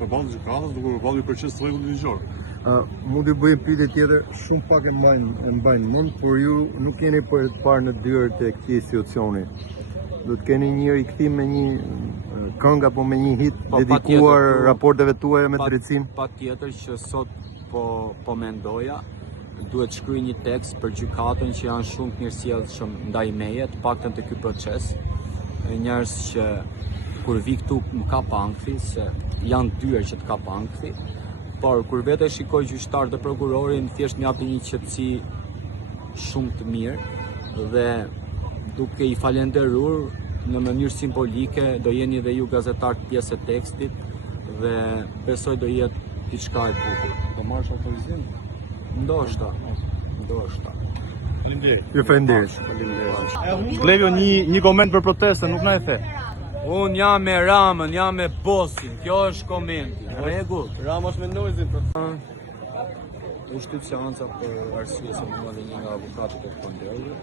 përballë gjykatës, duke përballë një proces të rregullt ligjor. Mund të bëjmë pyetje tjetër, shumë pak e mbajnë mend, por ju nuk keni për të parë në dyert të këtij institucioni. Do të keni një rikthim me një këngë apo me një hit dedikuar raporteve tuaja me drejtsinë? Patjetër që sot po mendoja, duhet shkruaj një tekst për gjykatën që janë shumë të mirësjellshëm ndaj meje, të paktën te ky proces. Njerëz që kur vi këtu më kap ankthi, se janë dyer që të kap ankthi, por kur vete shikoj gjyqtarët dhe prokurorin, thjesht më japin një qetësi shumë të mirë dhe duke i falenderuar në mënyrë simbolike do jeni dhe ju gazetar pjesë e tekstit dhe besoj do jetë diçka e bukur. Do marrësh autorizim? Ndoshta. Faleminderit. Blevio, një koment për protestën, nuk na e the. Unë jam me Ramën, jam me Bosin, kjo është komenti. Rregull. Rama është me Noizin. U shtyp seanca për arsye se mua dhe një nga avukatët e Panderit.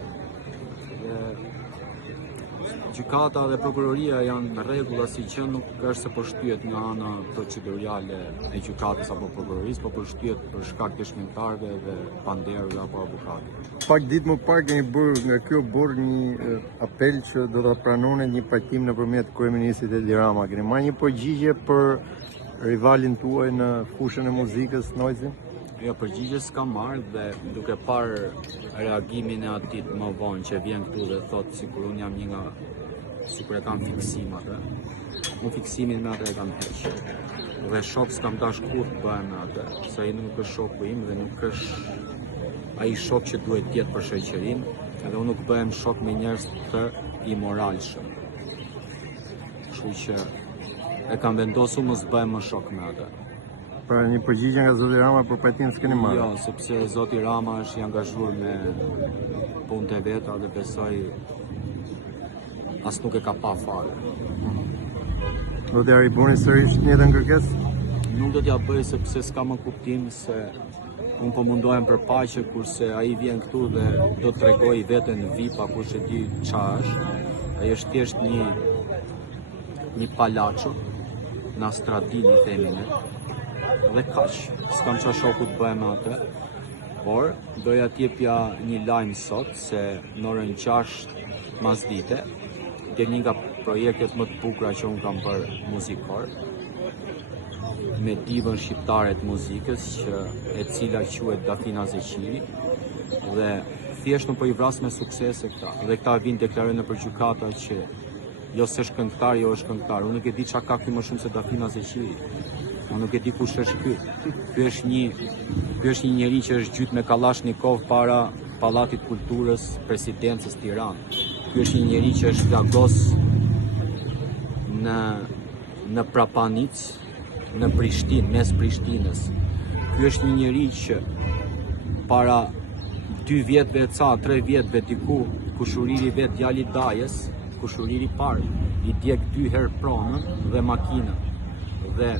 Gjykata dhe prokuroria janë në rregull, si që nuk është se po shtyhet nga ana procedurale e gjykatës apo prokurorisë, po shtyhet për shkak të shmimtarëve dhe Panderëve apo avukatëve. Pak ditë më parë keni bërë nga kjo burg një apel që do ta pranonin një pajtim nëpërmjet kryeministrit Edi Rama. Keni marrë një përgjigje për rivalin tuaj në fushën e muzikës, Noizin? Jo, përgjigje s'kam marrë dhe duke parë reagimin e atit më vonë që vjen këtu dhe thotë sikur unë jam një nga sikur e kam fiksim atë. Unë fiksimin me atë e kam heqë. Dhe shok s'kam dash kurrë të bëhem me atë, se ai nuk është shoku im dhe nuk është ai shok që duhet të jetë për shoqërinë, edhe unë nuk bëhem shok me njerëz të imoralshëm. Kështu që e kam vendosur mos bëhem më shok me atë. Pra një përgjigje nga zoti Rama për pajtim s'keni marrë? Jo, sepse zoti Rama është i angazhuar me punët e veta dhe besoj as nuk e ka pa fare. Do t'ja riboni sërish të njëjtën kërkesë? Nuk do t'ja bëj sepse s'ka më kuptim se unë po mundohem për paqe, kurse ai vjen këtu dhe do të tregoj veten në VIP apo kush e di çfarë është. Ai është thjesht një palaço, na stradini themi ne. Dhe kaq, s'kam qa shoku të bëhem atë, por doja t'jepja një lajm sot se në orën 6 masdite dhe një nga projektet më të bukura që unë kam bërë muzikor me divën shqiptare të muzikës e cila quhet Dafina Zeqiri dhe thjesht nuk po i vras me suksese këta dhe këta vinë deklarojnë nëpër gjykata që jo se është këngëtar, jo është këngëtar. Unë nuk e di çka ka ky më shumë se Dafina Zeqiri. Unë nuk e di kush është ky. Ky është një njeri që është gjyt me Kalashnikov para Pallatit Kulturës, Presidencës Tiranë. Ky është një njeri që është plagos në Prapanic, në Prishtinë, mes Prishtinës. Ky është një njeri që para 2 vjetëve e ca, 3 vjetëve diku, kushuriri vet djali Dajës, kushuriri parë, i djeg 2 herë pronën dhe makinën. Dhe